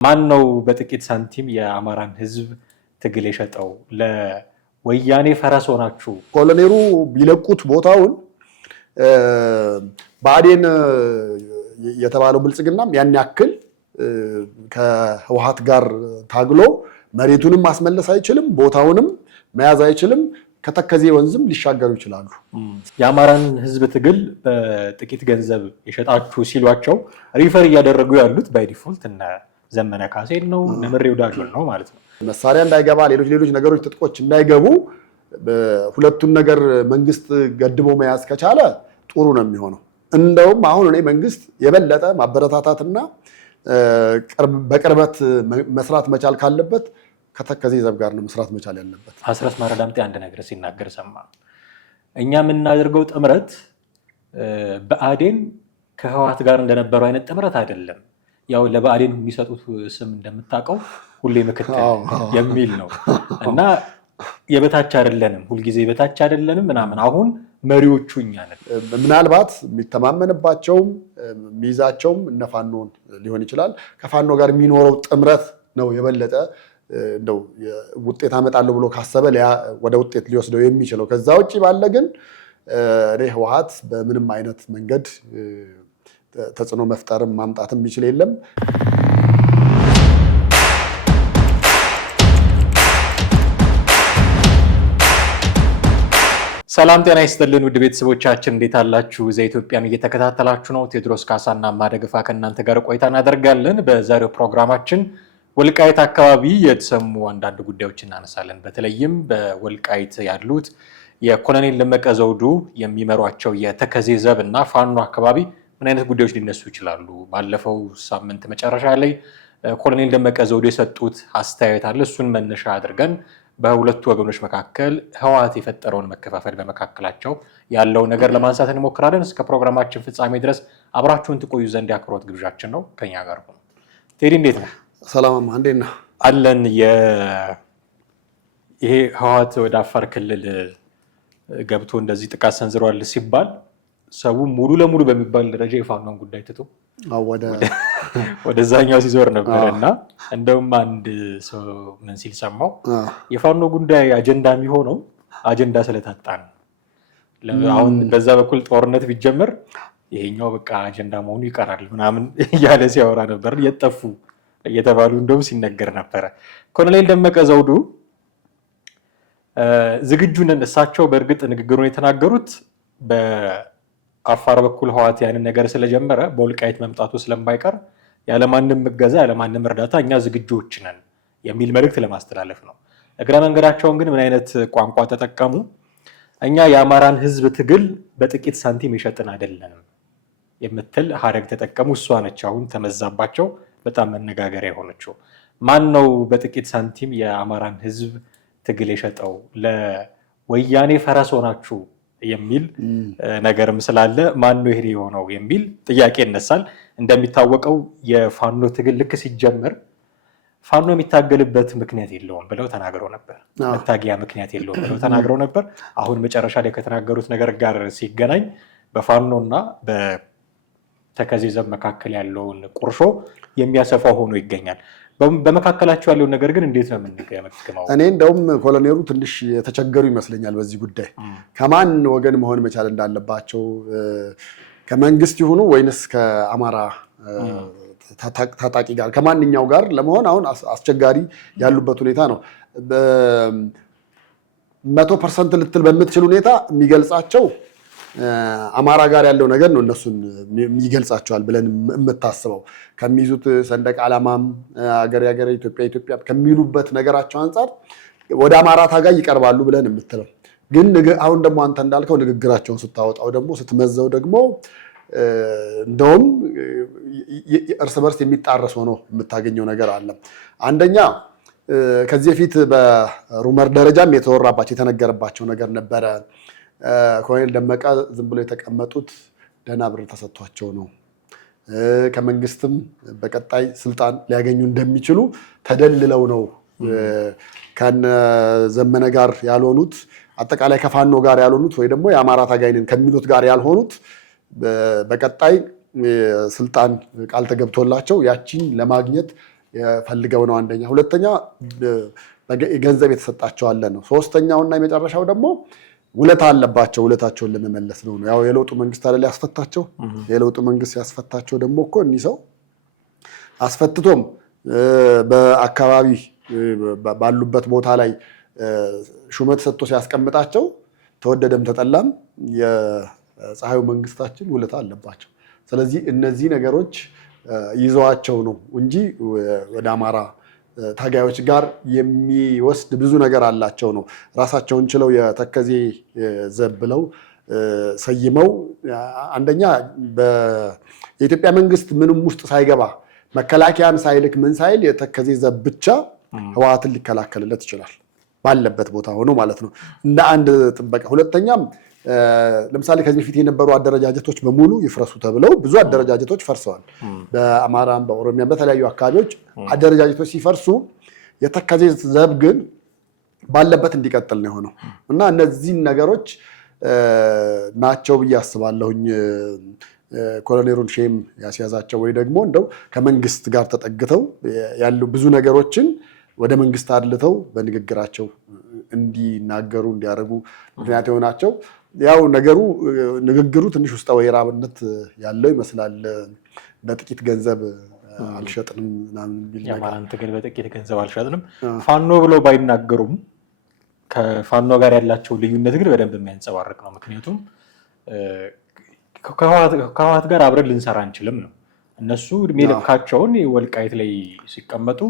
ማን ነው በጥቂት ሳንቲም የአማራን ህዝብ ትግል የሸጠው? ለወያኔ ፈረስ ሆናችሁ ኮሎኔሉ ቢለቁት ቦታውን ብአዴን የተባለው ብልጽግናም ያን ያክል ከህወሓት ጋር ታግሎ መሬቱንም ማስመለስ አይችልም፣ ቦታውንም መያዝ አይችልም። ከተከዜ ወንዝም ሊሻገሩ ይችላሉ። የአማራን ህዝብ ትግል በጥቂት ገንዘብ የሸጣችሁ ሲሏቸው ሪፈር እያደረጉ ያሉት ባይ ዲፎልት እና ዘመነ ካሴን ነው ነምሬ ወዳጆን ነው ማለት ነው። መሳሪያ እንዳይገባ ሌሎች ነገሮች ጥጥቆች እንዳይገቡ ሁለቱን ነገር መንግስት ገድቦ መያዝ ከቻለ ጥሩ ነው የሚሆነው። እንደውም አሁን እኔ መንግስት የበለጠ ማበረታታትና በቅርበት መስራት መቻል ካለበት ከተከዜ ዘብ ጋር ነው መስራት መቻል ያለበት። አስረስ ማረዳምጤ አንድ ነገር ሲናገር ሰማ። እኛ የምናደርገው ጥምረት ብአዴን ከህወሓት ጋር እንደነበረው አይነት ጥምረት አይደለም። ያው ለብአዴን የሚሰጡት ስም እንደምታውቀው ሁሌ ምክትል የሚል ነው እና የበታች አይደለንም፣ ሁልጊዜ የበታች አይደለንም ምናምን። አሁን መሪዎቹ እኛ ነን። ምናልባት የሚተማመንባቸውም የሚይዛቸውም እነ ፋኖን ሊሆን ይችላል። ከፋኖ ጋር የሚኖረው ጥምረት ነው የበለጠ እንደው ውጤት አመጣለሁ ብሎ ካሰበ ወደ ውጤት ሊወስደው የሚችለው። ከዛ ውጭ ባለ ግን እኔ ህወሓት በምንም አይነት መንገድ ተጽዕኖ መፍጠርም ማምጣትም የሚችል የለም። ሰላም ጤና ይስጥልን ውድ ቤተሰቦቻችን እንዴት አላችሁ? ዘኢትዮጵያን እየተከታተላችሁ ነው። ቴዎድሮስ ካሳና ማደግፋ ከእናንተ ጋር ቆይታ እናደርጋለን። በዛሬው ፕሮግራማችን ወልቃይት አካባቢ የተሰሙ አንዳንድ ጉዳዮች እናነሳለን። በተለይም በወልቃይት ያሉት የኮሎኔል ደመቀ ዘውዱ የሚመሯቸው የተከዜ ዘብ እና ፋኖ አካባቢ ምን አይነት ጉዳዮች ሊነሱ ይችላሉ? ባለፈው ሳምንት መጨረሻ ላይ ኮሎኔል ደመቀ ዘውዱ የሰጡት አስተያየት አለ። እሱን መነሻ አድርገን በሁለቱ ወገኖች መካከል ህወሓት የፈጠረውን መከፋፈል በመካከላቸው ያለው ነገር ለማንሳት እንሞክራለን። እስከ ፕሮግራማችን ፍጻሜ ድረስ አብራችሁን ትቆዩ ዘንድ የአክብሮት ግብዣችን ነው። ከኛ ጋር ነው። ቴዲ እንዴት ነህ? ሰላም እንዴት ነህ? አለን። ይሄ ህወሓት ወደ አፋር ክልል ገብቶ እንደዚህ ጥቃት ሰንዝሯል ሲባል ሰው ሙሉ ለሙሉ በሚባል ደረጃ የፋኖን ጉዳይ ትቶ ወደዛኛው ሲዞር ነበር እና እንደውም አንድ ሰው ምን ሲል ሰማው፣ የፋኖ ጉዳይ አጀንዳ የሚሆነው አጀንዳ ስለታጣ ነው። አሁን በዛ በኩል ጦርነት ቢጀመር ይሄኛው በቃ አጀንዳ መሆኑ ይቀራል ምናምን እያለ ሲያወራ ነበር። የጠፉ እየተባሉ እንደውም ሲነገር ነበረ። ኮሎኔል ደመቀ ዘውዱ ዝግጁ ነን፣ እሳቸው በእርግጥ ንግግሩን የተናገሩት በአፋር በኩል ህወሓት ያንን ነገር ስለጀመረ በወልቃይት መምጣቱ ስለማይቀር ያለማንም እገዛ ያለማንም እርዳታ እኛ ዝግጁዎች ነን የሚል መልእክት ለማስተላለፍ ነው። እግረ መንገዳቸውን ግን ምን አይነት ቋንቋ ተጠቀሙ? እኛ የአማራን ህዝብ ትግል በጥቂት ሳንቲም የሸጥን አይደለንም የምትል ሀረግ ተጠቀሙ። እሷ ነች አሁን ተመዛባቸው በጣም መነጋገሪያ የሆነችው። ማን ነው በጥቂት ሳንቲም የአማራን ህዝብ ትግል የሸጠው? ለወያኔ ፈረስ ሆናችሁ የሚል ነገርም ስላለ ማን ነው ይሄ የሆነው የሚል ጥያቄ ይነሳል። እንደሚታወቀው የፋኖ ትግል ልክ ሲጀመር ፋኖ የሚታገልበት ምክንያት የለውም ብለው ተናግረው ነበር። መታገያ ምክንያት የለውም ብለው ተናግረው ነበር። አሁን መጨረሻ ላይ ከተናገሩት ነገር ጋር ሲገናኝ በፋኖና በተከዜ ዘብ መካከል ያለውን ቁርሾ የሚያሰፋ ሆኖ ይገኛል። በመካከላቸው ያለውን ነገር ግን እንዴት ነው የምንገመግመው? እኔ እንደውም ኮሎኔሉ ትንሽ የተቸገሩ ይመስለኛል በዚህ ጉዳይ። ከማን ወገን መሆን መቻል እንዳለባቸው፣ ከመንግስት ይሁኑ ወይንስ ከአማራ ታጣቂ ጋር ከማንኛው ጋር ለመሆን አሁን አስቸጋሪ ያሉበት ሁኔታ ነው። 100% ልትል በምትችል ሁኔታ የሚገልጻቸው አማራ ጋር ያለው ነገር ነው እነሱን የሚገልጻቸዋል ብለን የምታስበው። ከሚይዙት ሰንደቅ ዓላማም አገር ኢትዮጵያ ከሚሉበት ነገራቸው አንጻር ወደ አማራ ታጋይ ይቀርባሉ ብለን የምትለው ግን አሁን ደግሞ አንተ እንዳልከው ንግግራቸውን ስታወጣው ደግሞ ስትመዘው ደግሞ እንደውም እርስ በርስ የሚጣረስ ሆኖ የምታገኘው ነገር አለ። አንደኛ ከዚህ በፊት በሩመር ደረጃም የተወራባቸው የተነገረባቸው ነገር ነበረ። ኮሎኔል ደመቀ ዝም ብሎ የተቀመጡት ደህና ብር ተሰጥቷቸው ነው፣ ከመንግስትም በቀጣይ ስልጣን ሊያገኙ እንደሚችሉ ተደልለው ነው ከነ ዘመነ ጋር ያልሆኑት፣ አጠቃላይ ከፋኖ ጋር ያልሆኑት ወይ ደግሞ የአማራ ታጋይ ነን ከሚሉት ጋር ያልሆኑት በቀጣይ ስልጣን ቃል ተገብቶላቸው ያቺን ለማግኘት ፈልገው ነው አንደኛ። ሁለተኛ ገንዘብ የተሰጣቸው አለ ነው። ሶስተኛውና የመጨረሻው ደግሞ ውለታ አለባቸው፣ ውለታቸውን ለመመለስ ነው። ያው የለውጡ መንግስት አይደል ያስፈታቸው። የለውጡ መንግስት ያስፈታቸው ደግሞ እኮ እኒህ ሰው አስፈትቶም በአካባቢ ባሉበት ቦታ ላይ ሹመት ሰጥቶ ሲያስቀምጣቸው ተወደደም ተጠላም የፀሐዩ መንግስታችን ውለታ አለባቸው። ስለዚህ እነዚህ ነገሮች ይዘዋቸው ነው እንጂ ወደ አማራ ታጋዮች ጋር የሚወስድ ብዙ ነገር አላቸው ነው። ራሳቸውን ችለው የተከዜ ዘብ ብለው ሰይመው አንደኛ የኢትዮጵያ መንግስት ምንም ውስጥ ሳይገባ መከላከያም ሳይልክ ምን ሳይል የተከዜ ዘብ ብቻ ህወሓትን ሊከላከልለት ይችላል ባለበት ቦታ ሆኖ ማለት ነው እንደ አንድ ጥበቃ። ሁለተኛም ለምሳሌ ከዚህ በፊት የነበሩ አደረጃጀቶች በሙሉ ይፍረሱ ተብለው ብዙ አደረጃጀቶች ፈርሰዋል። በአማራም በኦሮሚያም በተለያዩ አካባቢዎች አደረጃጀቶች ሲፈርሱ የተከዜ ዘብ ግን ባለበት እንዲቀጥል ነው የሆነው እና እነዚህን ነገሮች ናቸው ብዬ አስባለሁኝ ኮሎኔሉን ሼም ያስያዛቸው ወይ ደግሞ እንደው ከመንግስት ጋር ተጠግተው ያሉ ብዙ ነገሮችን ወደ መንግስት አድልተው በንግግራቸው እንዲናገሩ እንዲያደርጉ ምክንያት የሆናቸው ያው ንግግሩ ትንሽ ውስጠ ወይራብነት ያለው ይመስላል። በጥቂት ገንዘብ አልሸጥንም ምናምን ቢል የአማራን ትግል በጥቂት ገንዘብ አልሸጥንም ፋኖ ብለው ባይናገሩም ከፋኖ ጋር ያላቸው ልዩነት ግን በደንብ የሚያንጸባርቅ ነው። ምክንያቱም ከህወሓት ጋር አብረን ልንሰራ አንችልም ነው። እነሱ እድሜ ልካቸውን ወልቃይት ላይ ሲቀመጡ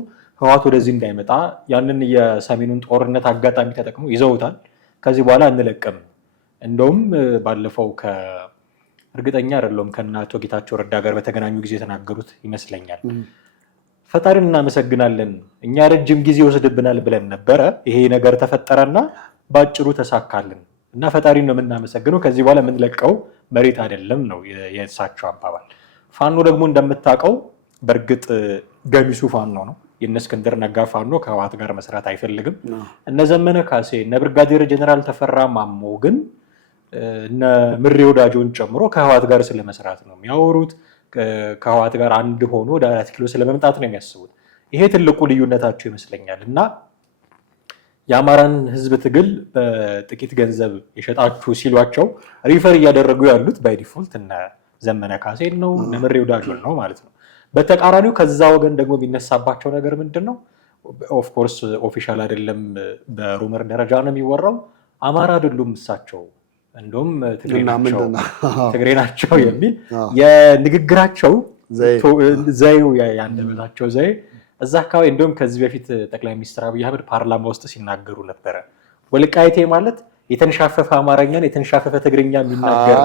ህወሓት ወደዚህ እንዳይመጣ ያንን የሰሜኑን ጦርነት አጋጣሚ ተጠቅሞ ይዘውታል። ከዚህ በኋላ እንለቅም። እንደውም ባለፈው እርግጠኛ አይደለሁም ከእነ አቶ ጌታቸው ረዳ ጋር በተገናኙ ጊዜ የተናገሩት ይመስለኛል። ፈጣሪን እናመሰግናለን፣ እኛ ረጅም ጊዜ ይወስድብናል ብለን ነበረ። ይሄ ነገር ተፈጠረና በአጭሩ ተሳካልን እና ፈጣሪን ነው የምናመሰግነው። ከዚህ በኋላ የምንለቀው መሬት አይደለም ነው የእሳቸው አባባል። ፋኖ ደግሞ እንደምታውቀው በእርግጥ ገሚሱ ፋኖ ነው። የእነ እስክንድር ነጋ ፋኖ ከህወሓት ጋር መስራት አይፈልግም። እነ ዘመነ ካሴ እነ ብርጋዴር ጀነራል ተፈራ ማሞ ግን እነ ምሬ ወዳጆን ጨምሮ ከህወሓት ጋር ስለመስራት ነው የሚያወሩት። ከህወሓት ጋር አንድ ሆኖ ወደ 4 ኪሎ ስለመምጣት ነው የሚያስቡት። ይሄ ትልቁ ልዩነታቸው ይመስለኛል። እና የአማራን ህዝብ ትግል በጥቂት ገንዘብ የሸጣችሁ ሲሏቸው ሪፈር እያደረጉ ያሉት ባይ ዲፎልት እነ ዘመነ ካሴን ነው እነ ምሬ ወዳጆን ነው ማለት ነው። በተቃራኒው ከዛ ወገን ደግሞ የሚነሳባቸው ነገር ምንድን ነው? ኦፍኮርስ ኦፊሻል አይደለም፣ በሩመር ደረጃ ነው የሚወራው። አማራ አይደሉም እሳቸው እንደውም ትግሬ ናቸው የሚል የንግግራቸው ዘዩ የአንደበታቸው ዘዬ እዛ አካባቢ እንደውም ከዚህ በፊት ጠቅላይ ሚኒስትር አብይ አህመድ ፓርላማ ውስጥ ሲናገሩ ነበረ። ወልቃይቴ ማለት የተንሻፈፈ አማርኛን የተንሻፈፈ ትግርኛ የሚናገር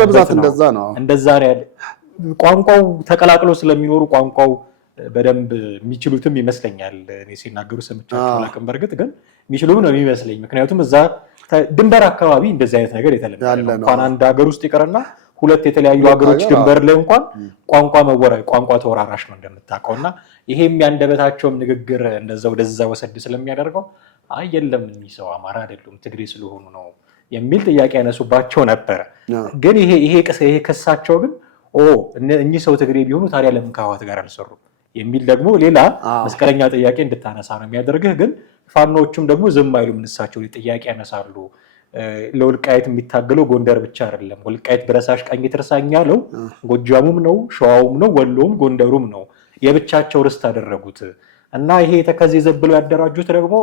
በብዛት እንደዛ ነው ያለ ቋንቋው ተቀላቅሎ ስለሚኖሩ ቋንቋው በደንብ የሚችሉትም ይመስለኛል። እኔ ሲናገሩ ሰምቻቸው አላውቅም። በእርግጥ ግን የሚችሉም ነው የሚመስለኝ። ምክንያቱም እዛ ድንበር አካባቢ እንደዚህ አይነት ነገር የተለመደ ነው። እንኳን አንድ ሀገር ውስጥ ይቀርና ሁለት የተለያዩ ሀገሮች ድንበር ላይ እንኳን ቋንቋ ተወራራሽ ነው እንደምታውቀው። እና ይሄም ያንደበታቸውም ንግግር እንደዛ ወደዛ ወሰድ ስለሚያደርገው አይ የለም እኒህ ሰው አማራ አይደሉም ትግሬ ስለሆኑ ነው የሚል ጥያቄ ያነሱባቸው ነበረ። ግን ይሄ ክሳቸው ግን እኚህ ሰው ትግሬ ቢሆኑ ታዲያ ለምን ከህወሓት ጋር አልሰሩም የሚል ደግሞ ሌላ መስቀለኛ ጥያቄ እንድታነሳ ነው የሚያደርግህ። ግን ፋኖዎቹም ደግሞ ዝም አይሉም፣ እሳቸው ጥያቄ ያነሳሉ። ለወልቃይት የሚታገለው ጎንደር ብቻ አይደለም፣ ወልቃይት ብረሳሽ ቀኝ ትርሳኝ ያለው ጎጃሙም ነው፣ ሸዋውም ነው፣ ወሎም ጎንደሩም ነው። የብቻቸው ርስት አደረጉት እና ይሄ ተከዜ ዘብ ብለው ያደራጁት ደግሞ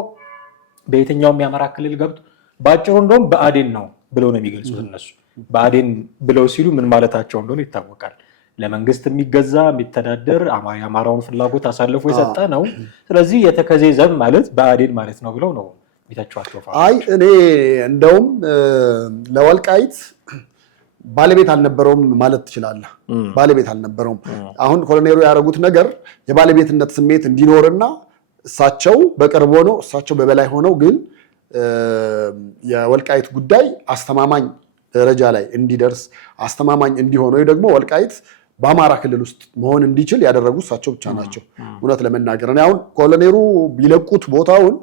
በየትኛውም የአማራ ክልል ገብቶ በአጭሩ እንደውም ብአዴን ነው ብለው ነው የሚገልጹት እነሱ። ብአዴን ብለው ሲሉ ምን ማለታቸው እንደሆነ ይታወቃል። ለመንግስት የሚገዛ የሚተዳደር የአማራውን ፍላጎት አሳልፎ የሰጠ ነው። ስለዚህ የተከዜ ዘብ ማለት ብአዴን ማለት ነው ብለው ነው ቤታቸዋቸው። አይ እኔ እንደውም ለወልቃይት ባለቤት አልነበረውም ማለት ትችላለህ። ባለቤት አልነበረውም። አሁን ኮሎኔሉ ያደረጉት ነገር የባለቤትነት ስሜት እንዲኖርና እሳቸው በቅርብ ሆነው እሳቸው በበላይ ሆነው ግን የወልቃይት ጉዳይ አስተማማኝ ደረጃ ላይ እንዲደርስ አስተማማኝ እንዲሆን ወይ ደግሞ ወልቃይት በአማራ ክልል ውስጥ መሆን እንዲችል ያደረጉ እሳቸው ብቻ ናቸው። እውነት ለመናገር እኔ አሁን ኮሎኔሉ ቢለቁት ቦታውን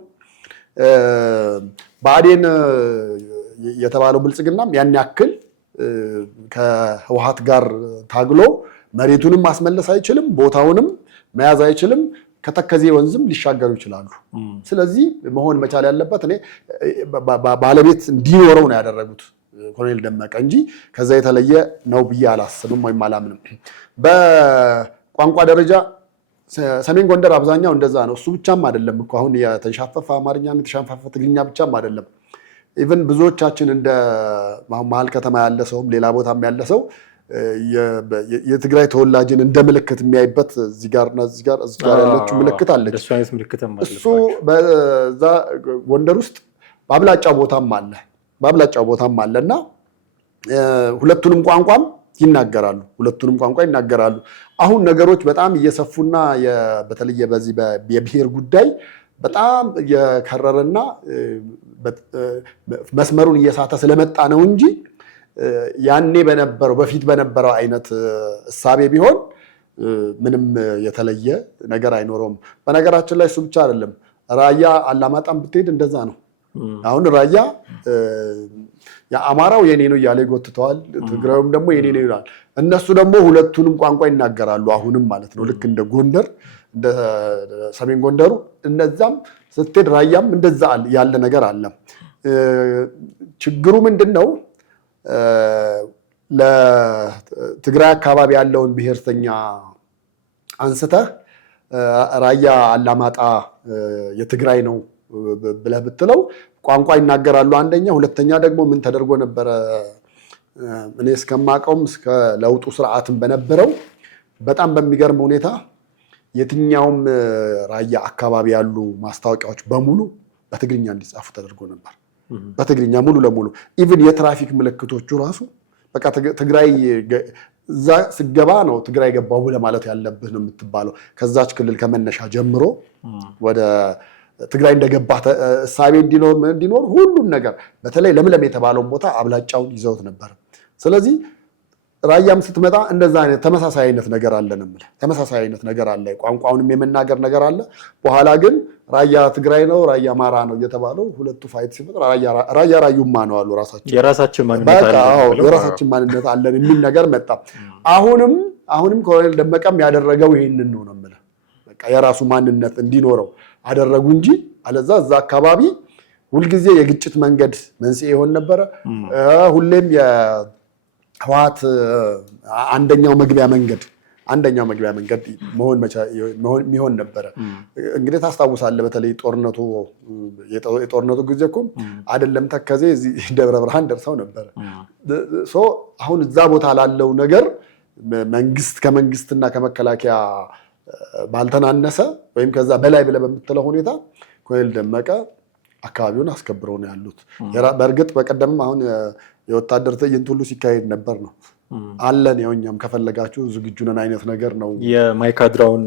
ብአዴን የተባለው ብልጽግናም ያን ያክል ከህወሓት ጋር ታግሎ መሬቱንም ማስመለስ አይችልም፣ ቦታውንም መያዝ አይችልም። ከተከዜ ወንዝም ሊሻገሩ ይችላሉ። ስለዚህ መሆን መቻል ያለበት እኔ ባለቤት እንዲኖረው ነው ያደረጉት ኮሎኔል ደመቀ እንጂ ከዛ የተለየ ነው ብዬ አላስብም ወይም አላምንም። በቋንቋ ደረጃ ሰሜን ጎንደር አብዛኛው እንደዛ ነው። እሱ ብቻም አይደለም እኮ አሁን የተንሻፈፈ አማርኛ የተንሻፈፈ ትግርኛ ብቻም አይደለም። ኢቭን ብዙዎቻችን እንደ መሀል ከተማ ያለ ሰውም ሌላ ቦታም ያለ ሰው የትግራይ ተወላጅን እንደ ምልክት የሚያይበት እዚህ ጋርና እዚህ ጋር ያለችው ምልክት አለች። እሱ በዛ ጎንደር ውስጥ በአብላጫው ቦታም አለ እና ሁለቱንም ቋንቋም ይናገራሉ። አሁን ነገሮች በጣም እየሰፉና በተለየ በዚህ የብሔር ጉዳይ በጣም የከረረና መስመሩን እየሳተ ስለመጣ ነው እንጂ ያኔ በፊት በነበረው አይነት እሳቤ ቢሆን ምንም የተለየ ነገር አይኖረውም። በነገራችን ላይ እሱ ብቻ አይደለም፣ ራያ አላማጣም ብትሄድ እንደዛ ነው። አሁን ራያ የአማራው የኔ ነው እያለ ይጎትተዋል፣ ትግራዩም ደግሞ የኔ ነው ይላል። እነሱ ደግሞ ሁለቱንም ቋንቋ ይናገራሉ አሁንም ማለት ነው። ልክ እንደ ጎንደር እንደ ሰሜን ጎንደሩ እነዛም ስትሄድ ራያም እንደዛ ያለ ነገር አለ። ችግሩ ምንድነው? ለትግራይ አካባቢ ያለውን ብሔርተኛ አንስተህ ራያ አላማጣ የትግራይ ነው ብለህ ብትለው ቋንቋ ይናገራሉ አንደኛ፣ ሁለተኛ ደግሞ ምን ተደርጎ ነበረ? እኔ እስከማውቀውም እስከ ለውጡ ስርዓትም በነበረው በጣም በሚገርም ሁኔታ የትኛውም ራያ አካባቢ ያሉ ማስታወቂያዎች በሙሉ በትግርኛ እንዲጻፉ ተደርጎ ነበር። በትግርኛ ሙሉ ለሙሉ ኢቭን የትራፊክ ምልክቶቹ ራሱ በቃ ትግራይ እዛ ስገባ ነው ትግራይ ገባው ብለህ ማለት ያለብህ ነው የምትባለው። ከዛች ክልል ከመነሻ ጀምሮ ወደ ትግራይ እንደገባ እሳቤ እንዲኖር ሁሉም ነገር በተለይ ለምለም የተባለውን ቦታ አብላጫውን ይዘውት ነበር። ስለዚህ ራያም ስትመጣ እንደዛ አይነት ተመሳሳይ አይነት ነገር አለ ነው የምልህ። ተመሳሳይ አይነት ነገር አለ፣ ቋንቋውንም የመናገር ነገር አለ። በኋላ ግን ራያ ትግራይ ነው ራያ አማራ ነው እየተባለው ሁለቱ ፋይት ሲፈጥር ራያ ራዩማ ነው አሉ ራሳቸው። የራሳችን ማንነት አለን የሚል ነገር መጣ። አሁንም ኮሎኔል ደመቀም ያደረገው ይሄንን ነው የምልህ። በቃ የራሱ ማንነት እንዲኖረው አደረጉ እንጂ አለዛ እዛ አካባቢ ሁልጊዜ የግጭት መንገድ መንስኤ ይሆን ነበረ። ሁሌም ህወሓት አንደኛው መግቢያ መንገድ መሆን ነበረ። እንግዲህ ታስታውሳለህ፣ በተለይ የጦርነቱ ጊዜ እኮ አይደለም ተከዜ እዚህ ደብረ ብርሃን ደርሰው ነበረ። አሁን እዛ ቦታ ላለው ነገር ከመንግስትና ከመከላከያ ባልተናነሰ ወይም ከዛ በላይ ብለህ በምትለው ሁኔታ ኮሎኔል ደመቀ አካባቢውን አስከብረው ነው ያሉት። በእርግጥ በቀደም አሁን የወታደር ትዕይንት ሁሉ ሲካሄድ ነበር ነው አለን። ያው እኛም ከፈለጋችሁ ዝግጁ ነን አይነት ነገር ነው። የማይካድራውን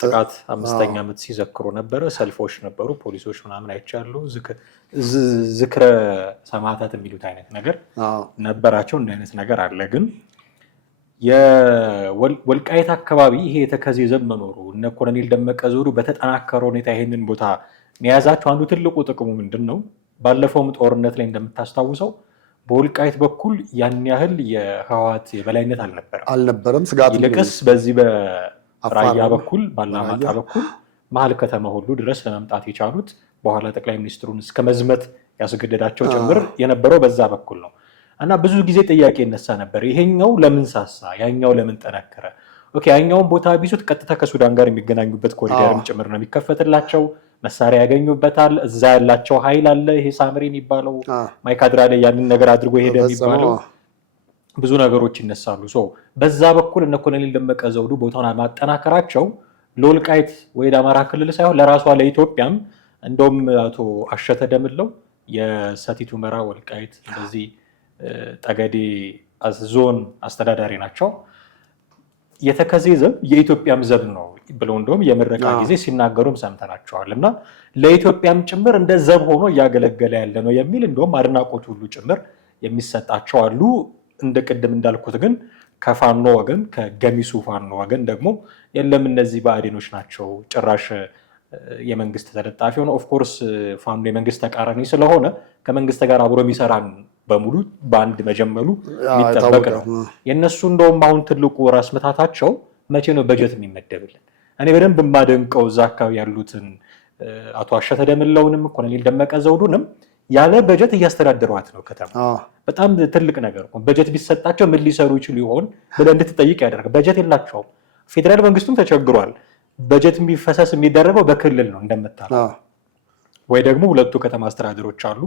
ጥቃት 5ኛ ዓመት ሲዘክሩ ነበረ። ሰልፎች ነበሩ፣ ፖሊሶች ምናምን አይቻሉ። ዝክረ ሰማዕታት የሚሉት አይነት ነገር ነበራቸው። እንደ አይነት ነገር አለ። ግን የወልቃይት አካባቢ ይሄ የተከዜ ዘብ መኖሩ እነ ኮሎኔል ደመቀ ዘውዱ በተጠናከረ ሁኔታ ይሄንን ቦታ መያዛቸው አንዱ ትልቁ ጥቅሙ ምንድን ነው? ባለፈውም ጦርነት ላይ እንደምታስታውሰው በወልቃይት በኩል ያን ያህል የህወሓት የበላይነት አልነበረም። ስጋት ይልቅስ በዚህ በራያ በኩል ባላማጣ በኩል መሀል ከተማ ሁሉ ድረስ ለመምጣት የቻሉት በኋላ ጠቅላይ ሚኒስትሩን እስከ መዝመት ያስገደዳቸው ጭምር የነበረው በዛ በኩል ነው። እና ብዙ ጊዜ ጥያቄ ይነሳ ነበር፣ ይሄኛው ለምን ሳሳ፣ ያኛው ለምን ጠነከረ? ኦኬ፣ ያኛውን ቦታ ቢዙት ቀጥታ ከሱዳን ጋር የሚገናኙበት ኮሪደርም ጭምር ነው የሚከፈትላቸው፣ መሳሪያ ያገኙበታል። እዛ ያላቸው ኃይል አለ። ይሄ ሳምሪ የሚባለው ማይካድራ ላይ ያንን ነገር አድርጎ ሄደ የሚባለው ብዙ ነገሮች ይነሳሉ። በዛ በኩል እነ ኮሎኔል ደመቀ ዘውዱ ቦታውን ማጠናከራቸው ለወልቃይት ወይ ለአማራ ክልል ሳይሆን ለራሷ ለኢትዮጵያም፣ እንደውም አቶ አሸተ ደምለው የሰቲት ሁመራ ወልቃይት እንደዚህ ጠገዴ ዞን አስተዳዳሪ ናቸው። የተከዜ ዘብ የኢትዮጵያም ዘብ ነው ብለው እንደውም የምረቃ ጊዜ ሲናገሩም ሰምተናቸዋል። እና ለኢትዮጵያም ጭምር እንደ ዘብ ሆኖ እያገለገለ ያለ ነው የሚል እንደውም አድናቆት ሁሉ ጭምር የሚሰጣቸው አሉ። እንደ ቅድም እንዳልኩት ግን ከፋኖ ወገን ከገሚሱ ፋኖ ወገን ደግሞ የለም እነዚህ ብአዴኖች ናቸው ጭራሽ የመንግስት ተለጣፊ ሆነ። ኦፍኮርስ ፋኖ የመንግስት ተቃራኒ ስለሆነ ከመንግስት ጋር አብሮ የሚሰራን በሙሉ በአንድ መጀመሉ የሚጠበቅ ነው። የእነሱ እንደውም አሁን ትልቁ ራስ ምታታቸው መቼ ነው በጀት የሚመደብልን? እኔ በደንብ የማደንቀው እዛ አካባቢ ያሉትን አቶ አሸተ ደምለውንም ኮሎኔል ደመቀ ዘውዱንም ያለ በጀት እያስተዳደሯት ነው ከተማ። በጣም ትልቅ ነገር ነው። በጀት ቢሰጣቸው ምን ሊሰሩ ይችሉ ይሆን ብለህ እንድትጠይቅ ያደርጋል። በጀት የላቸውም። ፌዴራል መንግስቱም ተቸግሯል። በጀት የሚፈሰስ የሚደረገው በክልል ነው እንደምታውቀው፣ ወይ ደግሞ ሁለቱ ከተማ አስተዳደሮች አሉ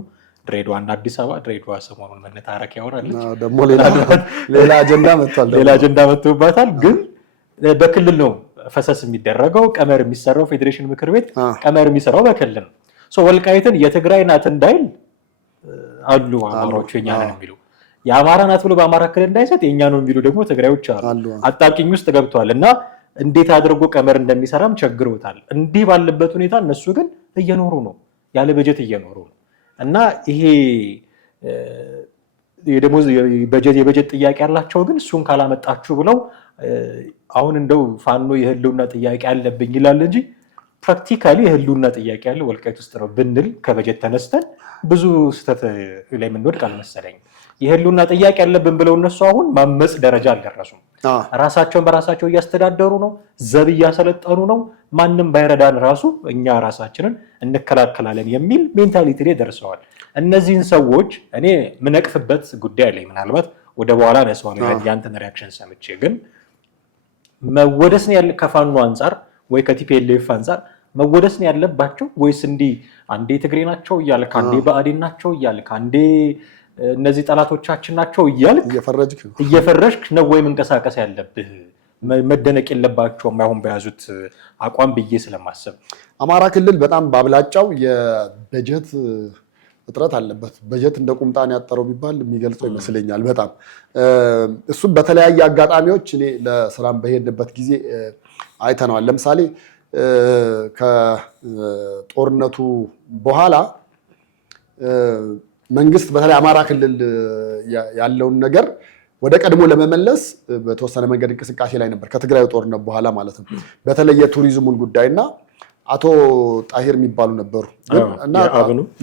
ድሬዳዋና አዲስ አበባ። ድሬዳዋ ሰሞኑን መነታረክ ያወራለች፣ ደግሞ ሌላ አጀንዳ መጥቷል፣ ሌላ አጀንዳ መጥቶባታል። ግን በክልል ነው ፈሰስ የሚደረገው። ቀመር የሚሰራው ፌዴሬሽን ምክር ቤት ቀመር የሚሰራው በክልል ነው። ወልቃይትን የትግራይ ናት እንዳይል አሉ አማራዎቹ የኛ ነን የሚሉ፣ የአማራ ናት ብሎ በአማራ ክልል እንዳይሰጥ የኛ ነው የሚሉ ደግሞ ትግራዮች አሉ። አጣብቂኝ ውስጥ ገብተዋል እና እንዴት አድርጎ ቀመር እንደሚሰራም ቸግሮታል። እንዲህ ባለበት ሁኔታ እነሱ ግን እየኖሩ ነው፣ ያለ በጀት እየኖሩ ነው። እና ይሄ የበጀት ጥያቄ ያላቸው ግን እሱን ካላመጣችሁ ብለው አሁን እንደው ፋኖ የህልውና ጥያቄ አለብኝ ይላል እንጂ ፕራክቲካሊ የህልውና ጥያቄ ያለው ወልቃይት ውስጥ ነው ብንል ከበጀት ተነስተን ብዙ ስህተት ላይ የምንወድቅ አልመሰለኝም። የህልውና ጥያቄ ያለብን ብለው እነሱ አሁን ማመፅ ደረጃ አልደረሱም። ራሳቸውን በራሳቸው እያስተዳደሩ ነው፣ ዘብ እያሰለጠኑ ነው። ማንም ባይረዳን ራሱ እኛ ራሳችንን እንከላከላለን የሚል ሜንታሊቲ ላይ ደርሰዋል። እነዚህን ሰዎች እኔ ምነቅፍበት ጉዳይ አለኝ። ምናልባት ወደ በኋላ ነሰዋለሁ ያንተን ሪያክሽን ሰምቼ። ግን መወደስ ነው ያለ ከፋኖ አንጻር ወይ ከቲፒኤልኤፍ አንጻር መወደስ ነው ያለባቸው ወይስ እንዲህ አንዴ ትግሬ ናቸው እያልክ አንዴ ብአዴን ናቸው እያልክ አንዴ እነዚህ ጠላቶቻችን ናቸው እያልክ እየፈረጅክ ነው ወይ መንቀሳቀስ ያለብህ? መደነቅ የለባቸውም አሁን በያዙት አቋም ብዬ ስለማሰብ። አማራ ክልል በጣም ባብላጫው የበጀት እጥረት አለበት። በጀት እንደ ቁምጣን ያጠረው ቢባል የሚገልጸው ይመስለኛል። በጣም እሱም በተለያየ አጋጣሚዎች እኔ ለስራም በሄድንበት ጊዜ አይተነዋል። ለምሳሌ ከጦርነቱ በኋላ መንግስት በተለይ አማራ ክልል ያለውን ነገር ወደ ቀድሞ ለመመለስ በተወሰነ መንገድ እንቅስቃሴ ላይ ነበር፣ ከትግራይ ጦርነት በኋላ ማለት ነው። በተለይ የቱሪዝሙን ጉዳይና አቶ ጣሂር የሚባሉ ነበሩ እና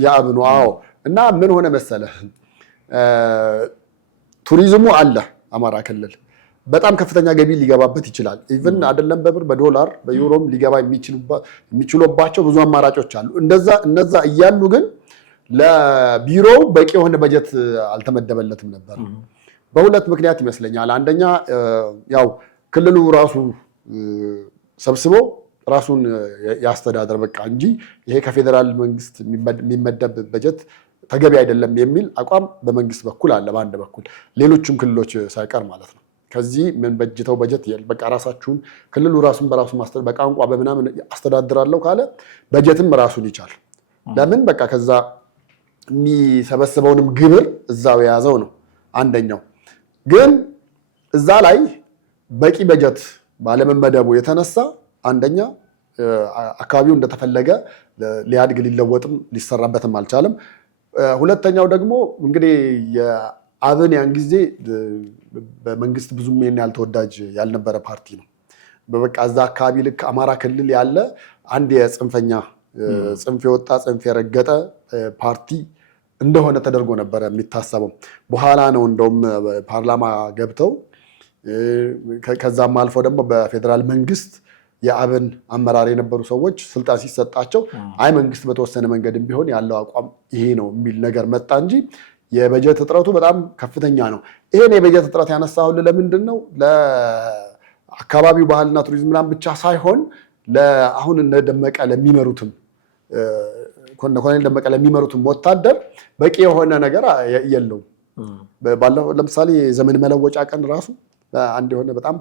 የአብኑ እና ምን ሆነ መሰለህ፣ ቱሪዝሙ አለ አማራ ክልል በጣም ከፍተኛ ገቢ ሊገባበት ይችላል። ኢቭን አይደለም በብር በዶላር በዩሮም ሊገባ የሚችሉባቸው ብዙ አማራጮች አሉ። እነዛ እያሉ ግን ለቢሮው በቂ የሆነ በጀት አልተመደበለትም ነበር። በሁለት ምክንያት ይመስለኛል። አንደኛ ያው ክልሉ ራሱ ሰብስቦ ራሱን ያስተዳደር በቃ እንጂ ይሄ ከፌዴራል መንግስት የሚመደብ በጀት ተገቢ አይደለም የሚል አቋም በመንግስት በኩል አለ፣ በአንድ በኩል ሌሎችም ክልሎች ሳይቀር ማለት ነው። ከዚህ ምን በጅተው በጀት በቃ ራሳችሁን ክልሉ ራሱን በራሱ ማስተዳደር በቋንቋ በምናምን አስተዳድራለሁ ካለ በጀትም ራሱን ይቻል። ለምን በቃ ከዛ የሚሰበስበውንም ግብር እዛው የያዘው ነው። አንደኛው ግን እዛ ላይ በቂ በጀት ባለመመደቡ የተነሳ አንደኛ አካባቢው እንደተፈለገ ሊያድግ ሊለወጥም ሊሰራበትም አልቻለም። ሁለተኛው ደግሞ እንግዲህ የአብን ያን ጊዜ በመንግስት ብዙም ይሄን ያህል ተወዳጅ ያልነበረ ፓርቲ ነው። በበቃ እዛ አካባቢ ልክ አማራ ክልል ያለ አንድ የጽንፈኛ ጽንፍ የወጣ ጽንፍ የረገጠ ፓርቲ እንደሆነ ተደርጎ ነበረ የሚታሰበው። በኋላ ነው እንደውም ፓርላማ ገብተው ከዛም አልፎ ደግሞ በፌዴራል መንግስት የአብን አመራር የነበሩ ሰዎች ስልጣን ሲሰጣቸው አይ መንግስት በተወሰነ መንገድም ቢሆን ያለው አቋም ይሄ ነው የሚል ነገር መጣ እንጂ የበጀት እጥረቱ በጣም ከፍተኛ ነው። ይሄን የበጀት እጥረት ያነሳሁልህ ለምንድን ነው? ለአካባቢው ባህልና ቱሪዝም ምናምን ብቻ ሳይሆን አሁን እነ ደመቀ ለሚመሩትም ኮሎኔል ደመቀ ለሚመሩትም ወታደር በቂ የሆነ ነገር የለውም። ባለፈው ለምሳሌ ዘመን መለወጫ ቀን ራሱ አንድ የሆነ በጣም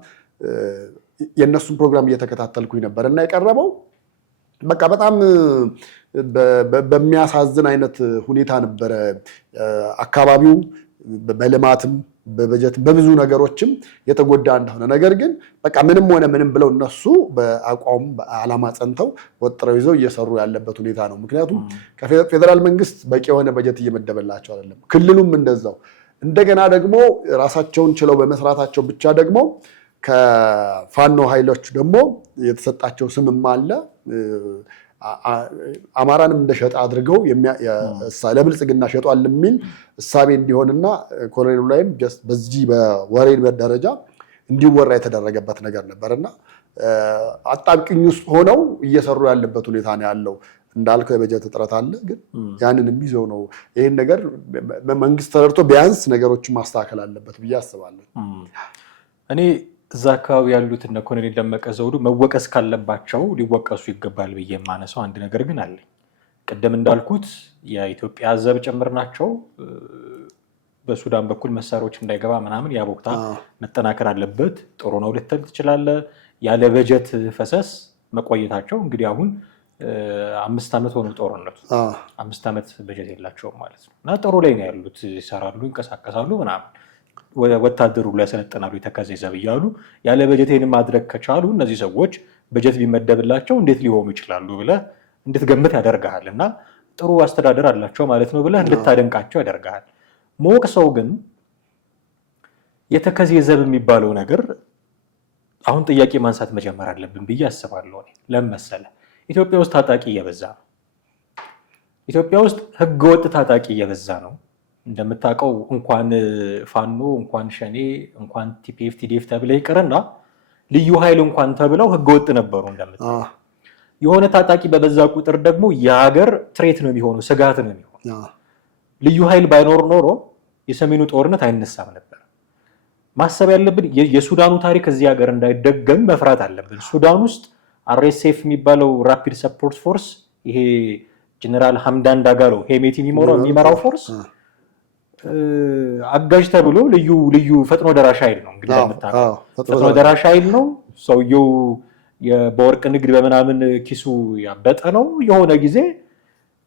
የእነሱን ፕሮግራም እየተከታተልኩኝ ነበር እና የቀረበው በቃ በጣም በሚያሳዝን አይነት ሁኔታ ነበረ። አካባቢው በልማትም በበጀትም በብዙ ነገሮችም የተጎዳ እንደሆነ፣ ነገር ግን በቃ ምንም ሆነ ምንም ብለው እነሱ በአቋም በዓላማ ጸንተው ወጥረው ይዘው እየሰሩ ያለበት ሁኔታ ነው። ምክንያቱም ከፌዴራል መንግስት በቂ የሆነ በጀት እየመደበላቸው አይደለም። ክልሉም እንደዛው። እንደገና ደግሞ ራሳቸውን ችለው በመስራታቸው ብቻ ደግሞ ከፋኖ ኃይሎች ደግሞ የተሰጣቸው ስምም አለ። አማራንም እንደሸጠ አድርገው ለብልጽግና ሸጧል የሚል እሳቤ እንዲሆንና ኮሎኔሉ ላይም በዚህ በወሬ ደረጃ እንዲወራ የተደረገበት ነገር ነበርና አጣብቂኝ ውስጥ ሆነው እየሰሩ ያለበት ሁኔታ ነው ያለው። እንዳልከው የበጀት እጥረት አለ፣ ግን ያንን የሚይዘው ነው። ይህን ነገር መንግስት ተረድቶ ቢያንስ ነገሮችን ማስተካከል አለበት ብዬ አስባለሁ። እኔ እዛ አካባቢ ያሉት እነ ኮሎኔል ደመቀ ዘውዱ መወቀስ ካለባቸው ሊወቀሱ ይገባል ብዬ የማነሳው አንድ ነገር ግን አለ። ቅድም እንዳልኩት የኢትዮጵያ ዘብ ጭምር ናቸው። በሱዳን በኩል መሳሪያዎች እንዳይገባ ምናምን ያ ቦታ መጠናከር አለበት። ጥሩ ነው ልትል ትችላለህ። ያለ በጀት ፈሰስ መቆየታቸው እንግዲህ አሁን 5 ዓመት ሆኖ ጦርነቱ 5 ዓመት በጀት የላቸውም ማለት ነው። እና ጥሩ ላይ ነው ያሉት፣ ይሰራሉ፣ ይንቀሳቀሳሉ ምናምን ወታደሩ ላይ ያሰለጥናሉ የተከዜ ዘብ እያሉ ያለ በጀቴን ማድረግ ከቻሉ እነዚህ ሰዎች በጀት ቢመደብላቸው እንዴት ሊሆኑ ይችላሉ ብለህ እንድትገምት ያደርግሃል። እና ጥሩ አስተዳደር አላቸው ማለት ነው ብለህ እንድታደንቃቸው ያደርግሃል። ሞቅ ሰው ግን የተከዜ ዘብ የሚባለው ነገር አሁን ጥያቄ ማንሳት መጀመር አለብን ብዬ አስባለሁ። ለምን መሰለህ? ኢትዮጵያ ውስጥ ታጣቂ እየበዛ ነው። ኢትዮጵያ ውስጥ ህገወጥ ታጣቂ እየበዛ ነው። እንደምታውቀው እንኳን ፋኖ እንኳን ሸኔ እንኳን ቲፒኤፍ ቲዲኤፍ ተብለው ይቅርና ልዩ ኃይል እንኳን ተብለው ህገወጥ ነበሩ። እንደምታውቀው የሆነ ታጣቂ በበዛ ቁጥር ደግሞ የሀገር ትሬት ነው የሚሆነው፣ ስጋት ነው የሚሆነው። ልዩ ኃይል ባይኖር ኖሮ የሰሜኑ ጦርነት አይነሳም ነበር። ማሰብ ያለብን የሱዳኑ ታሪክ እዚህ ሀገር እንዳይደገም መፍራት አለብን። ሱዳን ውስጥ አርኤስኤፍ የሚባለው ራፒድ ሰፖርት ፎርስ፣ ይሄ ጀነራል ሐምዳን ዳጋሎ ሄሜቲ የሚመራው ፎርስ አጋዥ ተብሎ ልዩ ፈጥኖ ደራሽ ኃይል ነው። እንግዲህ እንደምታውቀው ፈጥኖ ደራሽ ኃይል ነው። ሰውየው በወርቅ ንግድ በምናምን ኪሱ ያበጠ ነው። የሆነ ጊዜ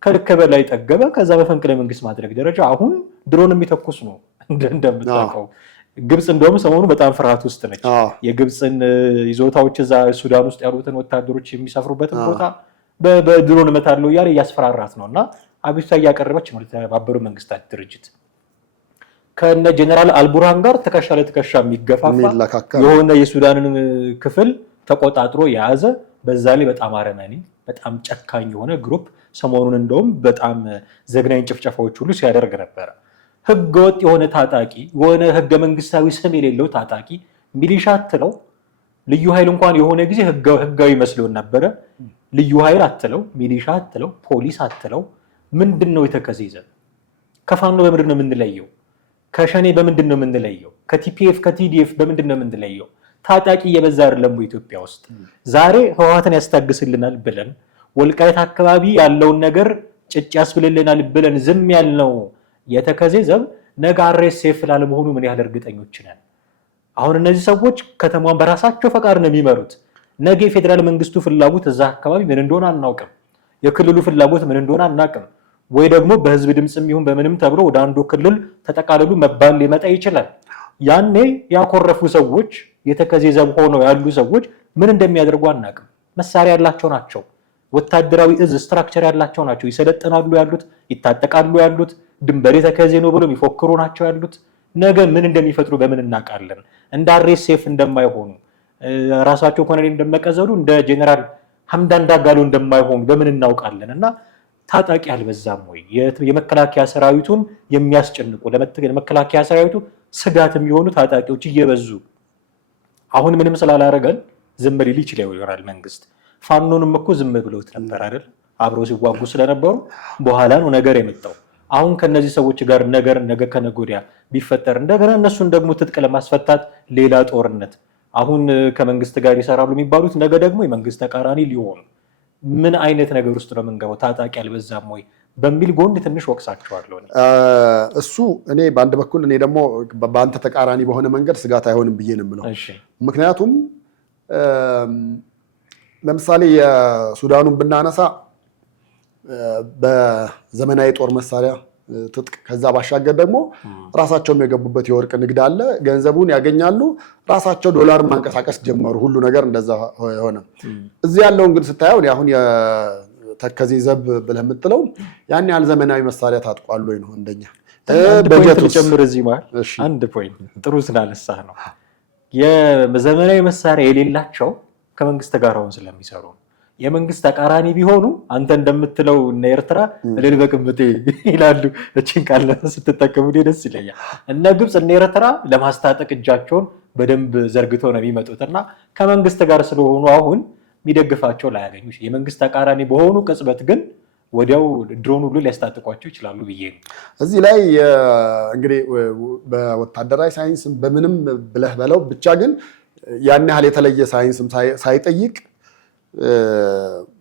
ከልክ በላይ ጠገበ። ከዛ በፈንቅለ መንግስት ማድረግ ደረጃ አሁን ድሮን የሚተኩስ ነው። እንደምታውቀው ግብፅ እንደውም ሰሞኑ በጣም ፍርሃት ውስጥ ነች። የግብፅን ይዞታዎች እዛ ሱዳን ውስጥ ያሉትን ወታደሮች የሚሰፍሩበትን ቦታ በድሮን እመታለሁ እያለ እያስፈራራት ነው። እና አቤቱታ እያቀረበች ነው ለተባበሩት መንግስታት ድርጅት። ከነ ጀነራል አልቡርሃን ጋር ትከሻ ለትከሻ የሚገፋፋ የሆነ የሱዳንን ክፍል ተቆጣጥሮ የያዘ በዛ ላይ በጣም አረመኔ በጣም ጨካኝ የሆነ ግሩፕ ሰሞኑን እንደውም በጣም ዘግናኝ ጭፍጨፋዎች ሁሉ ሲያደርግ ነበረ። ህገወጥ የሆነ ታጣቂ የሆነ ህገ መንግስታዊ ስም የሌለው ታጣቂ ሚሊሻ አትለው፣ ልዩ ኃይል እንኳን የሆነ ጊዜ ህጋዊ መስሎን ነበረ። ልዩ ኃይል አትለው፣ ሚሊሻ አትለው፣ ፖሊስ አትለው። ምንድን ነው የተከዜ ዘብ? ከፋኖ በምንድን ነው የምንለየው? ከሸኔ በምንድን ነው የምንለየው? ከቲፒኤፍ ከቲዲኤፍ በምንድን ነው የምንለየው? ታጣቂ እየበዛ አይደለም ኢትዮጵያ ውስጥ? ዛሬ ህወሓትን ያስታግስልናል ብለን ወልቃይት አካባቢ ያለውን ነገር ጭጭ ያስብልልናል ብለን ዝም ያልነው የተከዜ ዘብ ነገ አርኤስኤፍ ላለመሆኑ ምን ያህል እርግጠኞች ነን? አሁን እነዚህ ሰዎች ከተማዋን በራሳቸው ፈቃድ ነው የሚመሩት። ነገ የፌዴራል መንግስቱ ፍላጎት እዛ አካባቢ ምን እንደሆነ አናውቅም። የክልሉ ፍላጎት ምን እንደሆነ አናውቅም። ወይ ደግሞ በህዝብ ድምፅም ይሁን በምንም ተብሎ ወደ አንዱ ክልል ተጠቃለሉ መባል ሊመጣ ይችላል። ያኔ ያኮረፉ ሰዎች የተከዜ ዘብ ሆነው ያሉ ሰዎች ምን እንደሚያደርጉ አናውቅም። መሳሪያ ያላቸው ናቸው። ወታደራዊ እዝ ስትራክቸር ያላቸው ናቸው። ይሰለጥናሉ ያሉት፣ ይታጠቃሉ ያሉት፣ ድንበር የተከዜ ነው ብሎ የሚፎክሩ ናቸው ያሉት። ነገ ምን እንደሚፈጥሩ በምን እናውቃለን? እንደ አርኤስኤፍ እንደማይሆኑ ራሳቸው ኮሎኔል ደመቀ ዘውዱ እንደ ጀነራል ሐምዳን ዳጋሎ እንደማይሆኑ በምን እናውቃለን? እና ታጣቂ አልበዛም ወይ? የመከላከያ ሰራዊቱን የሚያስጨንቁ ለመከላከያ ሰራዊቱ ስጋት የሚሆኑ ታጣቂዎች እየበዙ አሁን ምንም ስላላረገን ዝም ሊል ይችላል መንግስት። ፋኖንም እኮ ዝም ብለውት ነበር አይደል? አብረው ሲዋጉ ስለነበሩ በኋላ ነው ነገር የመጣው። አሁን ከነዚህ ሰዎች ጋር ነገ ከነገ ወዲያ ቢፈጠር እንደገና እነሱን ደግሞ ትጥቅ ለማስፈታት ሌላ ጦርነት፣ አሁን ከመንግስት ጋር ይሰራሉ የሚባሉት ነገ ደግሞ የመንግስት ተቃራኒ ሊሆኑ ምን አይነት ነገር ውስጥ ነው የምንገባው? ታጣቂ አልበዛም ወይ በሚል ጎን ትንሽ ወቅሳቸዋለሁ። እሱ እኔ በአንድ በኩል እኔ ደግሞ በአንተ ተቃራኒ በሆነ መንገድ ስጋት አይሆንም ብዬ ነው የምለው። ምክንያቱም ለምሳሌ የሱዳኑን ብናነሳ በዘመናዊ ጦር መሳሪያ ትጥቅ፣ ከዛ ባሻገር ደግሞ ራሳቸውም የገቡበት የወርቅ ንግድ አለ። ገንዘቡን ያገኛሉ፣ ራሳቸው ዶላር ማንቀሳቀስ ጀመሩ። ሁሉ ነገር እንደዛ ሆነ። እዚህ ያለውን ግን ስታየው አሁን የተከዜ ዘብ ብለህ የምትለው ያን ያህል ዘመናዊ መሳሪያ ታጥቋል ወይ ነው እንደኛ በጀት ጨምር። እዚህ ማለት አንድ ፖይንት ጥሩ ስላነሳህ ነው። የዘመናዊ መሳሪያ የሌላቸው ከመንግስት ጋር አሁን ስለሚሰሩ የመንግስት ተቃራኒ ቢሆኑ አንተ እንደምትለው እነ ኤርትራ እልል በቅብጤ ይላሉ። እቺን ቃል ስትጠቀሙ ደስ ይለኛል። እነ ግብፅ እነ ኤርትራ ለማስታጠቅ እጃቸውን በደንብ ዘርግተው ነው የሚመጡት እና ከመንግስት ጋር ስለሆኑ አሁን የሚደግፋቸው ላያገኙ የመንግስት ተቃራኒ በሆኑ ቅጽበት ግን ወዲያው ድሮን ሁሉ ሊያስታጥቋቸው ይችላሉ ብዬ ነው። እዚህ ላይ እንግዲህ በወታደራዊ ሳይንስም በምንም ብለህ በለው ብቻ ግን ያን ያህል የተለየ ሳይንስም ሳይጠይቅ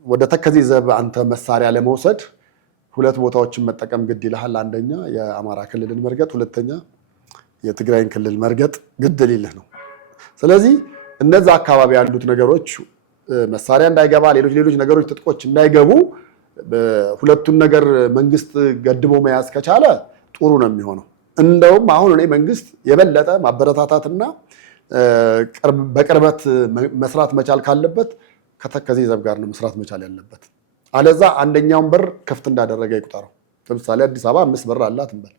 ወደ ተከዜ ዘብ አንተ መሳሪያ ለመውሰድ 2 ቦታዎችን መጠቀም ግድ ይልሃል። አንደኛ የአማራ ክልልን መርገጥ፣ ሁለተኛ የትግራይን ክልል መርገጥ ግድ ሊልህ ነው። ስለዚህ እነዛ አካባቢ ያሉት ነገሮች መሳሪያ እንዳይገባ፣ ሌሎች ነገሮች ትጥቆች እንዳይገቡ ሁለቱን ነገር መንግስት ገድቦ መያዝ ከቻለ ጥሩ ነው የሚሆነው። እንደውም አሁን እኔ መንግስት የበለጠ ማበረታታትና በቅርበት መስራት መቻል ካለበት ከተከዜ ዘብ ጋር ነው መስራት መቻል ያለበት። አለዛ አንደኛውን በር ክፍት እንዳደረገ ይቁጠረው። ለምሳሌ አዲስ አበባ 5 በር አላት እንበል።